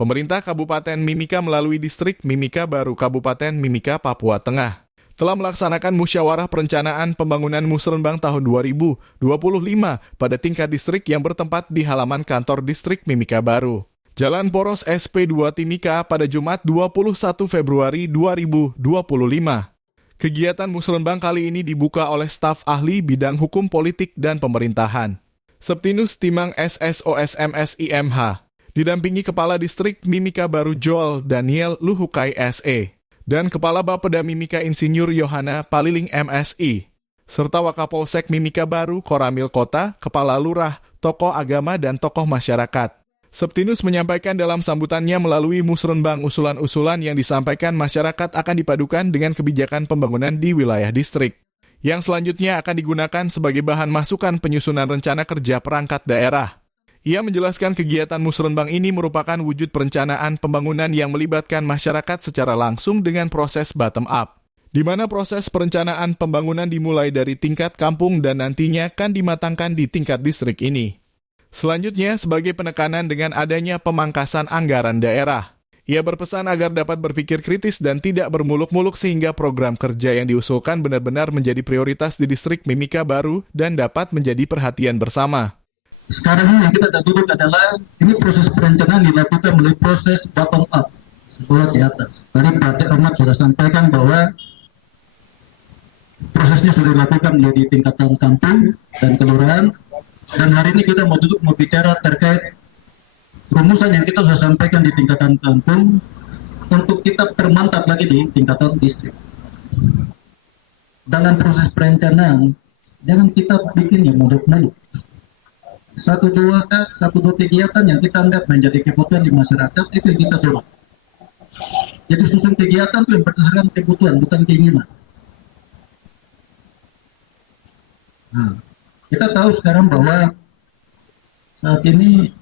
Pemerintah Kabupaten Mimika melalui Distrik Mimika Baru Kabupaten Mimika, Papua Tengah telah melaksanakan musyawarah perencanaan pembangunan Musrenbang tahun 2025 pada tingkat distrik yang bertempat di halaman kantor Distrik Mimika Baru, Jalan Poros SP2 Timika pada Jumat 21 Februari 2025. Kegiatan Musrenbang kali ini dibuka oleh staf ahli bidang hukum politik dan pemerintahan, Septinus Timang SSOS MSIMH, didampingi Kepala Distrik Mimika Baru Joel Daniel Luhukai SE, dan Kepala Bapeda Mimika Insinyur Yohana Paliling MSI, serta Wakapolsek Mimika Baru Koramil Kota, Kepala Lurah, tokoh agama, dan tokoh masyarakat. Septinus menyampaikan dalam sambutannya melalui Musrenbang usulan-usulan yang disampaikan masyarakat akan dipadukan dengan kebijakan pembangunan di wilayah distrik, yang selanjutnya akan digunakan sebagai bahan masukan penyusunan rencana kerja perangkat daerah. Ia menjelaskan kegiatan Musrenbang ini merupakan wujud perencanaan pembangunan yang melibatkan masyarakat secara langsung dengan proses bottom-up, di mana proses perencanaan pembangunan dimulai dari tingkat kampung dan nantinya akan dimatangkan di tingkat distrik ini. Selanjutnya, sebagai penekanan dengan adanya pemangkasan anggaran daerah, ia berpesan agar dapat berpikir kritis dan tidak bermuluk-muluk sehingga program kerja yang diusulkan benar-benar menjadi prioritas di Distrik Mimika Baru dan dapat menjadi perhatian bersama. Sekarang ini yang kita duduk adalah ini proses perencanaan dilakukan melalui proses bottom up, sekolah di atas. Tadi Pak Ahmad sudah sampaikan bahwa prosesnya sudah dilakukan di tingkatan kampung dan kelurahan, dan hari ini kita mau duduk mau bicara terkait rumusan yang kita sudah sampaikan di tingkatan kampung untuk kita permantap lagi di tingkatan distrik. Dalam proses perencanaan jangan kita bikin yang muluk-muluk. Satu dua kegiatan yang kita anggap menjadi kebutuhan di masyarakat itu yang kita dorong. Jadi susun kegiatan itu yang berdasarkan kebutuhan, bukan keinginan. Nah, kita tahu sekarang bahwa saat ini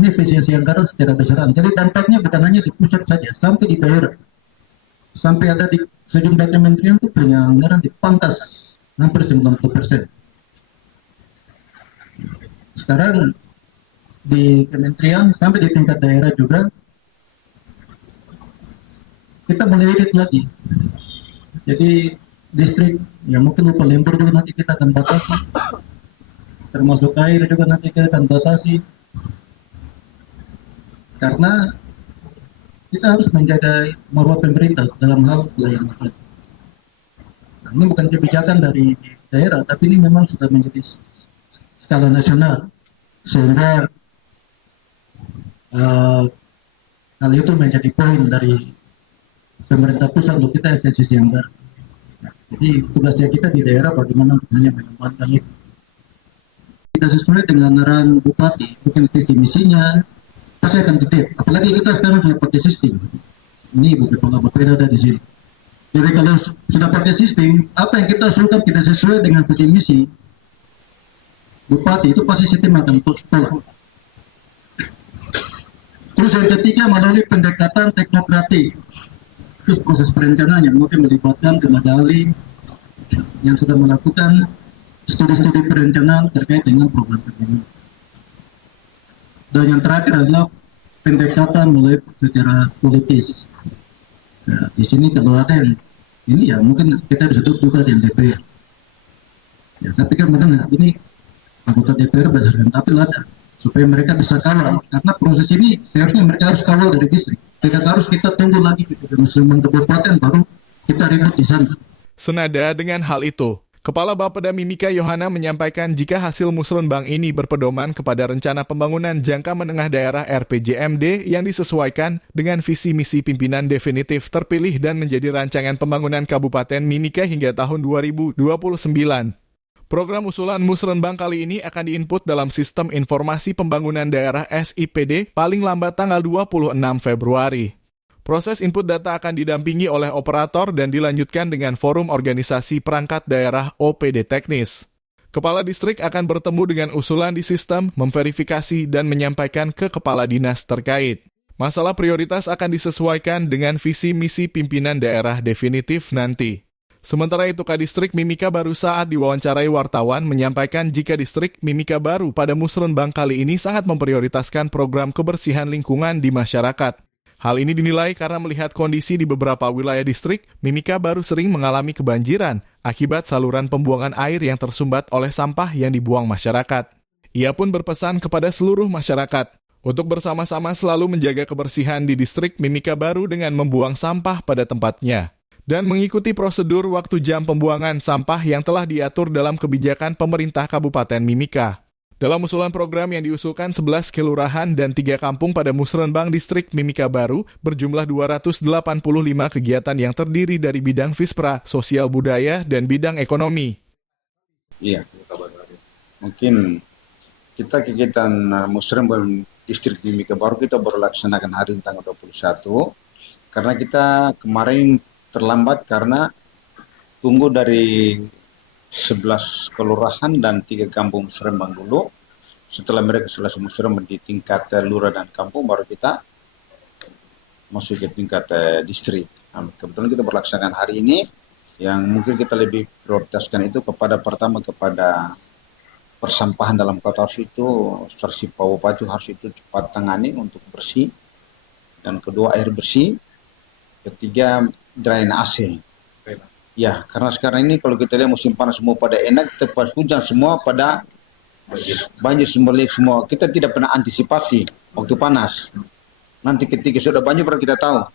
efisiensi anggaran secara besaran. Jadi dampaknya bukan hanya di pusat saja, sampai di daerah. Sampai ada di sejumlah kementerian itu punya anggaran dipangkas hampir 90%. Sekarang di kementerian sampai di tingkat daerah juga kita mulai edit lagi. Jadi distrik yang mungkin lupa lembur juga nanti kita akan batasi, termasuk air juga nanti kita akan batasi, karena kita harus menjaga marwah pemerintah dalam hal pelayanan. Nah, ini bukan kebijakan dari daerah, tapi ini memang sudah menjadi skala nasional, sehingga hal itu menjadi poin dari pemerintah pusat untuk kita efisiensi anggaran. Jadi tugasnya kita di daerah bagaimana hanya mengembangkan itu. Kita sesuai dengan arahan bupati, bukan visi misinya, pasti akan detail. Apalagi kita sekarang sudah pakai sistem. Ini bukan pengabot ada di sini. Jadi kalau sudah pakai sistem, apa yang kita usulkan kita sesuai dengan visi misi bupati, itu pasti sistem akan tolak. Terus yang ketiga melalui pendekatan teknokratik. Terus proses perencanaan yang mungkin melibatkan tenaga ahli yang sudah melakukan studi-studi perencanaan terkait dengan program pembangunan. Dan yang terakhir adalah pendekatan mulai secara politis. Nah, di sini kalau ada yang ini ya mungkin kita bisa duduk juga di DPR. Ya, saya pikir mungkin ini anggota DPR berdasarkan tapil ada supaya mereka bisa kawal, karena proses ini seharusnya mereka harus kawal dari distrik. Tidak harus kita tunggu lagi ke Musrenbang kabupaten baru kita ribut di sana. Senada dengan hal itu, Kepala Bapeda Mimika Yohana menyampaikan jika hasil Musrenbang ini berpedoman kepada rencana pembangunan jangka menengah daerah RPJMD yang disesuaikan dengan visi misi pimpinan definitif terpilih dan menjadi rancangan pembangunan Kabupaten Mimika hingga tahun 2029. Program usulan Musrenbang kali ini akan diinput dalam Sistem Informasi Pembangunan Daerah SIPD paling lambat tanggal 26 Februari. Proses input data akan didampingi oleh operator dan dilanjutkan dengan Forum Organisasi Perangkat Daerah OPD Teknis. Kepala distrik akan bertemu dengan usulan di sistem, memverifikasi dan menyampaikan ke kepala dinas terkait. Masalah prioritas akan disesuaikan dengan visi misi pimpinan daerah definitif nanti. Sementara itu, Kadistrik Mimika Baru saat diwawancarai wartawan menyampaikan jika Distrik Mimika Baru pada Musrenbang kali ini sangat memprioritaskan program kebersihan lingkungan di masyarakat. Hal ini dinilai karena melihat kondisi di beberapa wilayah distrik, Mimika Baru sering mengalami kebanjiran akibat saluran pembuangan air yang tersumbat oleh sampah yang dibuang masyarakat. Ia pun berpesan kepada seluruh masyarakat untuk bersama-sama selalu menjaga kebersihan di distrik Mimika Baru dengan membuang sampah pada tempatnya dan mengikuti prosedur waktu jam pembuangan sampah yang telah diatur dalam kebijakan pemerintah Kabupaten Mimika. Dalam usulan program yang diusulkan 11 kelurahan dan 3 kampung pada Musrenbang Distrik Mimika Baru berjumlah 285 kegiatan yang terdiri dari bidang FISPRA, sosial budaya, dan bidang ekonomi. Iya, mungkin kita kegiatan Musrenbang Distrik Mimika Baru kita baru laksanakan hari ini tanggal 21 karena kita kemarin terlambat karena tunggu dari 11 kelurahan dan 3 kampung Musrenbang dulu. Setelah mereka selesai Musrenbang di tingkat lurah dan kampung, baru kita masuk ke tingkat distrik. Nah, kebetulan kita berlaksanakan hari ini, yang mungkin kita lebih prioritaskan itu pertama kepada persampahan dalam kota harus itu, versi Pacu harus itu cepat tangani untuk bersih. Dan kedua air bersih. Ketiga drainase. Ya, karena sekarang ini kalau kita lihat musim panas semua pada enak, tepat hujan semua pada banjir semua. Kita tidak pernah antisipasi waktu panas. Nanti ketika sudah banjir baru kita tahu.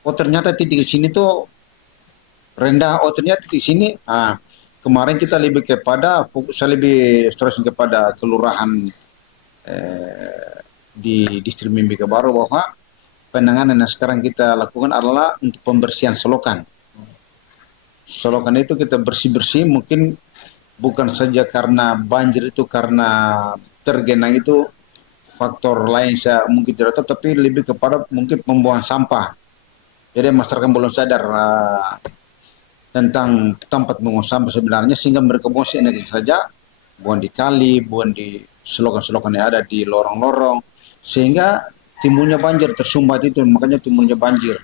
Oh ternyata titik di sini tuh rendah. Oh ternyata di sini. Kemarin kita lebih saya lebih stress kepada kelurahan di Distrik Mimika Baru bahwa penanganan yang sekarang kita lakukan adalah untuk pembersihan selokan. Selokan itu kita bersih-bersih mungkin bukan saja karena banjir itu karena tergenang itu faktor lain saya mungkin tidak tahu, tapi lebih kepada mungkin pembuangan sampah. Jadi masyarakat belum sadar tentang tempat pembuangan sampah sebenarnya sehingga mereka buang seenaknya saja, buang di kali, buang di selokan-selokan yang ada di lorong-lorong sehingga timbulnya banjir tersumbat itu, makanya timbulnya banjir.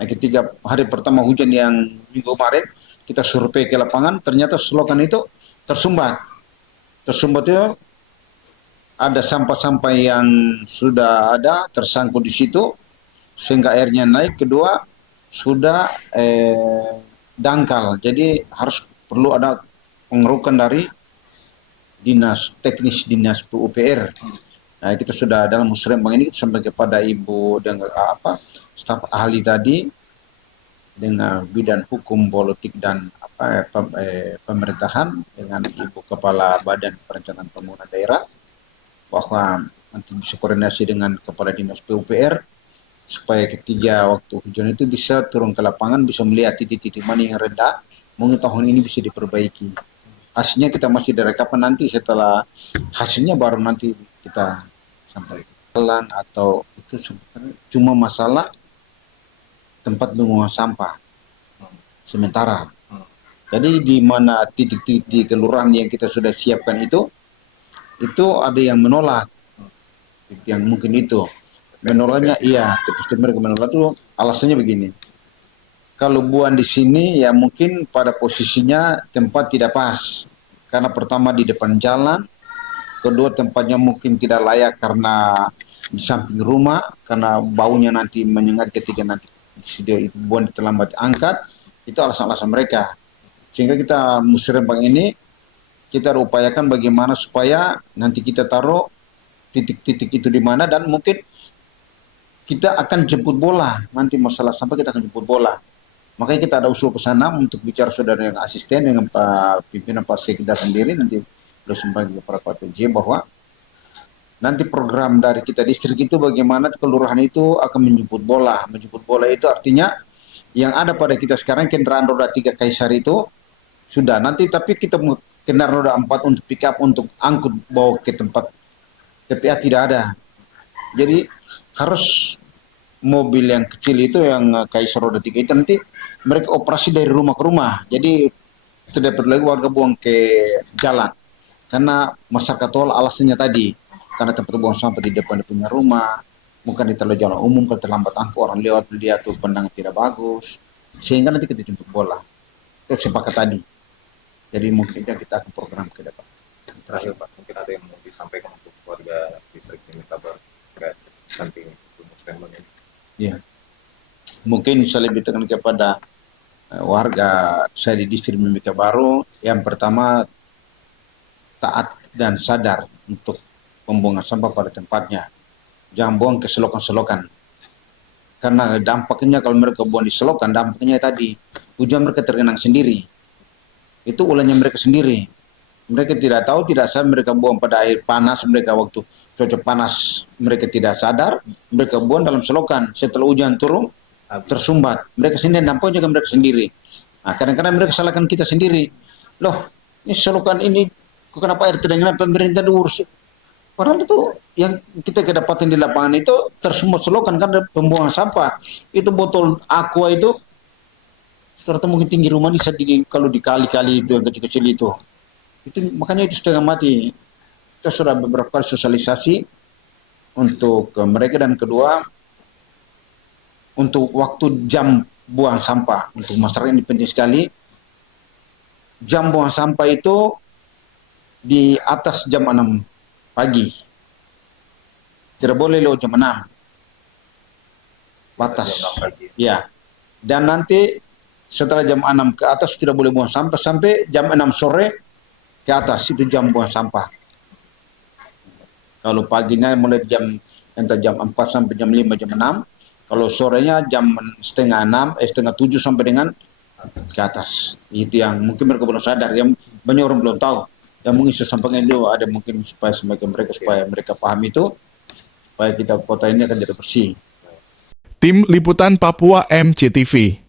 Nah, ketika hari pertama hujan yang minggu kemarin kita survei ke lapangan, ternyata selokan itu tersumbat. Tersumbat itu ada sampah-sampah yang sudah ada tersangkut di situ sehingga airnya naik. Kedua sudah dangkal, jadi perlu ada pengerukan dari dinas PUPR. Nah, kita sudah dalam Musrenbang ini kita sampai kepada Ibu dengan staf ahli tadi dengan bidang hukum, politik dan pemerintahan dengan Ibu Kepala Badan Perencanaan Pembangunan Daerah bahwa nanti bisa koordinasi dengan Kepala Dinas PUPR supaya ketika waktu hujan itu bisa turun ke lapangan, bisa melihat titik-titik mana yang rendah, mungkin tahun ini bisa diperbaiki. Hasilnya kita masih direkapan nanti, setelah hasilnya baru nanti kita sampai pelan atau itu sebenarnya cuma masalah tempat pembuangan sampah sementara. Jadi di mana titik-titik di kelurahan yang kita sudah siapkan itu ada yang menolak, yang mungkin itu menolaknya iya, tapi mereka menolak itu alasannya begini. Kalau buang di sini ya mungkin pada posisinya tempat tidak pas, karena pertama di depan jalan. Kedua tempatnya mungkin tidak layak karena di samping rumah, karena baunya nanti menyengat ketika nanti buang terlambat angkat. Itu alasan-alasan mereka. Sehingga kita Musrenbang ini kita upayakan bagaimana supaya nanti kita taruh titik-titik itu di mana, dan mungkin kita akan jemput bola. Nanti masalah sampah kita akan jemput bola. Makanya kita ada usul ke sana untuk bicara saudara yang asisten dengan Pak pimpinan Pak Sekda sendiri, nanti sampai kepada Pak PJ bahwa nanti program dari kita distrik itu bagaimana kelurahan itu akan menjemput bola. Menjemput bola itu artinya yang ada pada kita sekarang kendaraan roda 3 Kaisar itu sudah nanti, tapi kita kendaraan roda 4 untuk pick up untuk angkut bawa ke tempat TPA tidak ada. Jadi harus mobil yang kecil itu yang Kaisar roda 3 itu nanti mereka operasi dari rumah ke rumah. Jadi tidak perlu lagi warga buang ke jalan. Karena masyarakat tol alasannya tadi, karena tempat buang sampah di depan punya rumah, bukan di telah jalan umum, kalau terlambat angkut orang lewat lihat tuh pandangan tidak bagus, sehingga nanti kita jemput bola. sepakat tadi. Jadi mungkinnya kita akan program ke depan. Terakhir Pak, mungkin ada yang mau disampaikan untuk warga distrik Mimika Baru terkait samping Musrembang ini. Ya. Mungkin saya lebih tekan kepada warga saya di distrik Mimika Baru. Yang pertama, taat dan sadar untuk pembuangan sampah pada tempatnya. Jangan buang ke selokan-selokan. Karena dampaknya kalau mereka buang di selokan, dampaknya tadi hujan mereka tergenang sendiri. Itu ulahnya mereka sendiri. Mereka tidak tahu, tidak sadar, mereka buang pada air panas, mereka waktu cuaca panas, mereka tidak sadar, mereka buang dalam selokan. Setelah hujan turun, tersumbat. Mereka sendiri, dampaknya ke mereka sendiri. Nah, kadang-kadang mereka salahkan kita sendiri. Loh, ini selokan ini, kenapa air tergenang, pemerintah diurus. Padahal itu yang kita kedapatan di lapangan itu tersumbat selokan kan pembuangan sampah. Itu botol aqua itu, ternyata mungkin tinggi rumah ini kalau dikali-kali itu yang kecil-kecil itu makanya itu setengah mati. Kita sudah beberapa kali sosialisasi untuk mereka, dan kedua untuk waktu jam buang sampah untuk masyarakat ini penting sekali. Jam buang sampah itu di atas jam 6 pagi, tidak boleh lewat jam 6 batas ya, dan nanti setelah jam 6 ke atas tidak boleh buang sampah sampai jam 6 sore ke atas, itu jam buang sampah. Kalau paginya mulai entah jam 4 sampai jam 5, jam 6. Kalau sorenya jam setengah 7 sampai dengan ke atas. Itu yang mungkin mereka belum sadar, yang banyak orang belum tahu. Yang mungkin saya sampaikan itu ada mungkin supaya mereka paham itu, supaya kita kota ini akan jadi bersih. Tim Liputan Papua MCTV.